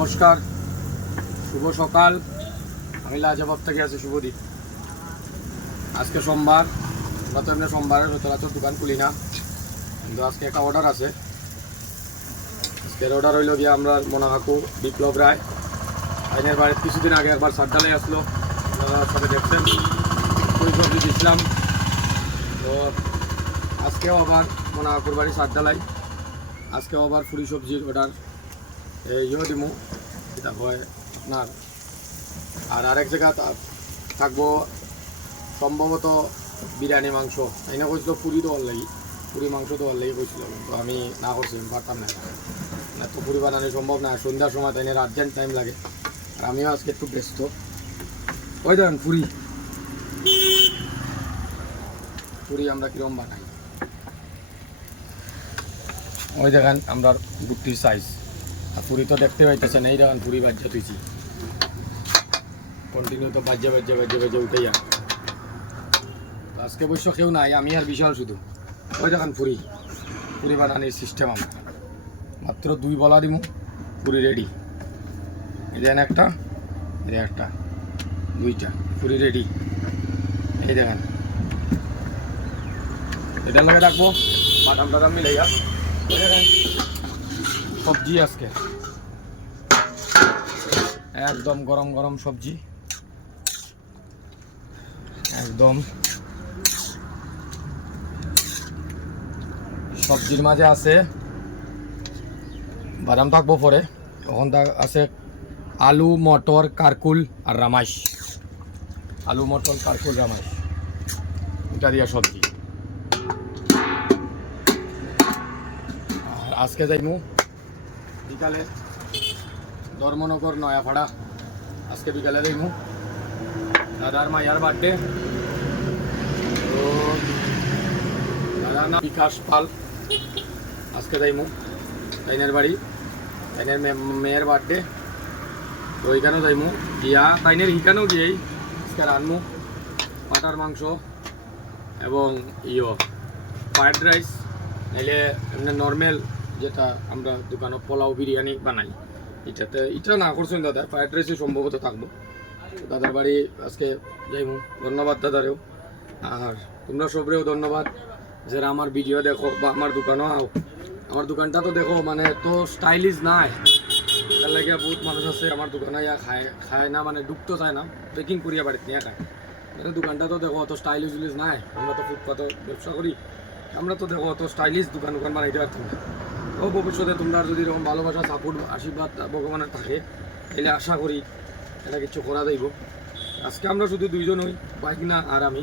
নমস্কার, শুভ সকাল। আমি লাজাবাব থেকে আছি, শুভদীপ। আজকে সোমবার আমরা তো সচরাচর দোকান খুলি না। কিন্তু আজকে একটা অর্ডার আছে। আজকের অর্ডার হইল গিয়ে আমরা মনা কাকু বিপ্লব রায়। আইনের বাড়ির কিছুদিন আগে একবার সাতডালে আসলো। সাথে দেখছেন। ওই সবজি দিয়েছিলাম তো আজকেও আবার মনা কাকুর বাড়ি সাতডালাই আজকেও আবার ফুরি সবজির অর্ডার ইয়ে দিমু। এটা হয় আপনার। আর আরেক জায়গা থাকব সম্ভবত বিরিয়ানি, মাংস। এই না কইছিল পুরি তো লাগি। পুরি, মাংস তো লাগি কইছিল তো আমি না করছি পারতাম না না তো পুরি বানানো সম্ভব না সন্ধ্যার সময় তাই আর্জেন্ট টাইম লাগে। আর আমিও আজকে একটু ব্যস্ত। ওই দেখেন পুরি পুরি আমরা কিরম বানাই? ওই দেখেন আমরা গুটির সাইজ আর পুরি তো দেখতে পাইতেছেন, এই দেখেন পুরি বাজ্যা তুইছি কন্টিনিউ তো বাজ্যা বাজ্যা বাজ্যা বাজ্যা উঠেই আর আজকে অবশ্য কেউ নাই, আমি আর বিশাল শুধু। ওই দেখেন পুরি। পুরি বানানোর সিস্টেম আমার। মাত্র দুই বলা দিমু, পুরি রেডি দেখেন একটা, এই একটা, দুইটা, পুরি রেডি এই দেখেন। এটার লাগে রাখব, বাদাম টাদাম মিলাইয়া। যা সবজি আজকে। একদম গরম গরম সবজি। একদম। সবজির মাঝে আছে বাদাম থাকব পরে। তখন আছে আলু, মটর, কারকুল আর রামাইশ। আলু, মটর, কারকুল, রামাইশ। এটা দিয়া সবজি। আর আজকে যাইমু বিকালে, ধর্মনগর, নয়াপাড়া। আজকে বিকালে যাইমু দাদার মায়ার বার্থডে তো দাদার নাম বিকাশ পাল। আজকে যাইমু তাইনের বাড়ি। তাইনের মেয়ের বার্থডে তো ওইখানেও যাইমু গিয়া তাইনের ইখানেও গিয়েই আজকে রানমু পাটার মাংস এবং ইয়ো। Fried rice. নাইলে এমনি নর্মাল যেটা আমরা দোকানে পোলাও বিরিয়ানি বানাই। এটাতে এটা না করছেন দাদা ফ্রায়েড রাইসে সম্ভবত থাকব। দাদার বাড়ি আজকে যাইমু ধন্যবাদ দাদারেও। আর তোমরা সবরেও ধন্যবাদ, যারা আমার ভিডিও দেখো বা আমার দোকানও আও। আমার দোকানটা তো দেখো মানে তো স্টাইলিশ নাই। তার লাগে বহুত মানুষ আছে, আমার দোকানে ইয়া খায় খায় না মানে ডুবতে চায় না পেকিং করিয়া বাড়িতে নিয়ে খায়। মানে দোকানটা তো দেখো, অত স্টাইলিশ উলিশ নাই। আমরা তো ফুটপাতে ব্যবসা করি। আমরা তো দেখো, অত স্টাইলিশ দোকান দোকান বানাইতে পারতাম না। তো ভবিষ্যতে তোমরা যদি এরকম ভালোবাসা সাপোর্ট আশীর্বাদ ভগবানের থাকে, তাহলে আশা করি এটা কিছু করা যাইব। আজকে আমরা শুধু দুইজন হই বাইক না আর আমি।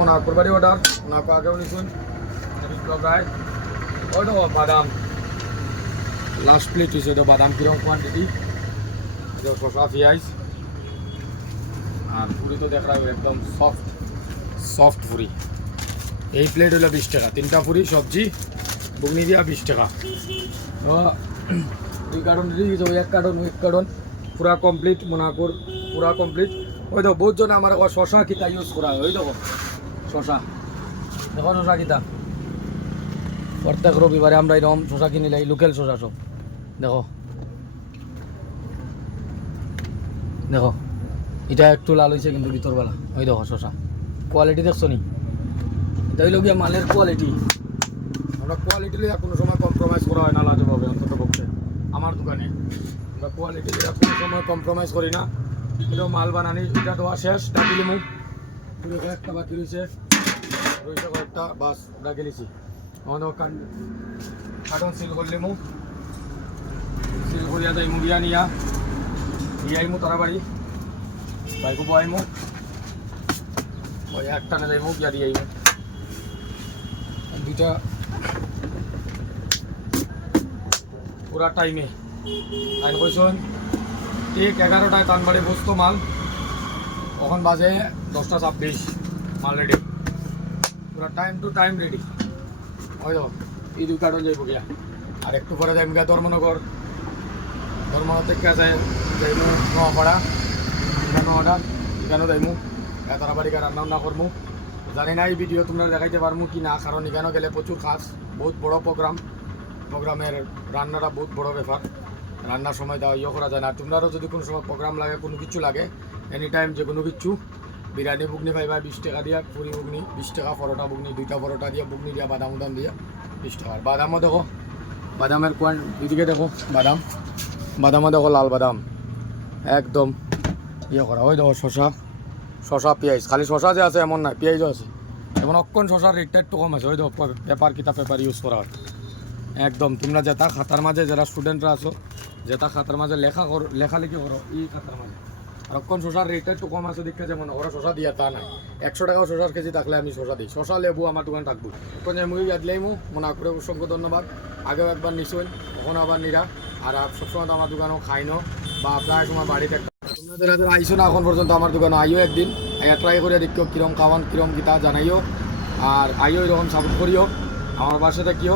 মনে আকবর বাড়ি অর্ডার ওনাকে আগেও নিশুন বিপ্লব রায় ওটা বাদাম লাস্ট প্লেট হয়েছে এটা বাদাম কীরকম কোয়ান্টিটি শশা পেঁয়াজ আর পুরি তো দেখা একদম সফট সফট পুরি এই প্লেট হলো বিশ টাকা তিনটা পুরি সবজি ঘুগনি দিয়া বিশ টাকা দুই কার্টন যাবে এক কার্টন এক কার্টন পুরা কমপ্লিট মোনাকুর পুরা কমপ্লিট ওই দেখো বহুত জনে আমার শশা কিতা ইউজ করা হয় ওই দেখো শশা দেখো শশা কিতা প্রত্যেক রবিবারে আমরা এরকম শশা কিনি লাই লোকাল শশা সব দেখো। দেখো, এটা একটু লাল হয়েছে কিন্তু ভিতরবেলা। ওই দেখো শশা। কোয়ালিটি দেখছ নি? এটা হইল গিয়া মালের কোয়ালিটি আমরা কোয়ালিটি লিয়া কোনো সময় কম্প্রোমাইজ করা হয় না লাজবাবে অন্তত পক্ষে। আমার দোকানে। আমরা কোয়ালিটি লিয়া কোনো সময় কম্প্রোমাইজ করি না। কিন্তু মাল বানানি, এটা দেওয়া শেষ ডাকিলি মুখ পুরো একটা বাকি রয়েছে রয়েছে কয়েকটা বাস ডাকি লিছি আমাদের কার্টন সিল করলি সিল করিয়া মুড়িয়া নিয়া। নিয়ে আইমু তারা বাড়ি বাইকও বয়াইমু ওই একটা না যাইমু গিয়া দিয়ে আইমু। দুইটা পুরা টাইমে। আইন কইসন, ঠিক এগারোটায় তানবাড়ি বসতো মাল। তখন বাজে দশটা ছাব্বিশ, মাল রেডি পুরা টাইম টু টাইম রেডি ওই তো, এই দুই কার্টন যাইব গিয়া। আর একটু পরে যাইম গিয়া ধর্মনগর। ধর্মনগর থেকে আছে? যাইমু নোয়াপাড়া অর্ডার এখানেও যাইমু তাড়াতাড়ি রান্না বান্না করমু। জানি না এই ভিডিও তোমরা দেখাইতে পারমু কি না, কারণ এখানে গেলে প্রচুর খাস বহুত বড় প্রোগ্রাম। প্রোগ্রামের রান্নাটা বহুত বড় ব্যাপার। রান্নার সময় দেওয়া ইয়ে করা যায় না। আর তোমরারও যদি কোনো সময় প্রোগ্রাম লাগে, কোনো কিছু লাগে এনি টাইম যে কোনো কিছু, বিরিয়ানি বুগনি পাইবা বিশ টাকা দিয়া, পুরি বুগনি বিশ টাকা, পরোটা বুগনি, দুইটা পরোটা দিয়া, বুগনি দিয়া বাদাম উদাম দিয়া বিশ টাকা। বাদামও দেখো, বাদামের কোয়ান এদিকে দেখো, বাদাম। বাদামও দেখো লাল বাদাম। একদম ইয়ে করা। ওই দেখো শশা শশা পেঁয়াজ। খালি শশা যে আছে এমন না পেঁয়াজও আছে। এমন অক্ষণ শশার রেটটা একটু কম আছে। ওই দেখো পেপার কিতা পেপার ইউজ করা হয়। একদম, তোমরা যেটা খাতার মাঝে, যারা স্টুডেন্টরা আছো, যেটা খাতার মাঝে লেখা করো লেখালেখি করো এই খাতার মাঝে। আর অক্ষণ শশার রেটটা একটু কম আছে দেখতে যেমন ওরা শশা দিয়া, তা নাই। একশো টাকা শশার কেজি থাকলে আমি শশা দিই। শশা লেবু, আমার দোকান থাকব। এখন আমি ইয়াদ লাইমু মনে করে অসংখ্য ধন্যবাদ। আগেও একবার নিশ্চয় কখনো আবার নিরা। আর সবসময় তো আমার দোকানও খাই না। বা প্রায় সময় বাড়িতে তোমাদের হাতে আইসো না এখন পর্যন্ত আমার দোকানে, আইও একদিন। আইয়া ট্রাই করে দেখিও কিরম খাওয়ান, কিরম গীতা জানাইও। আর আইও এরকম সাপোর্ট করিও। আমার বাসাতে কিও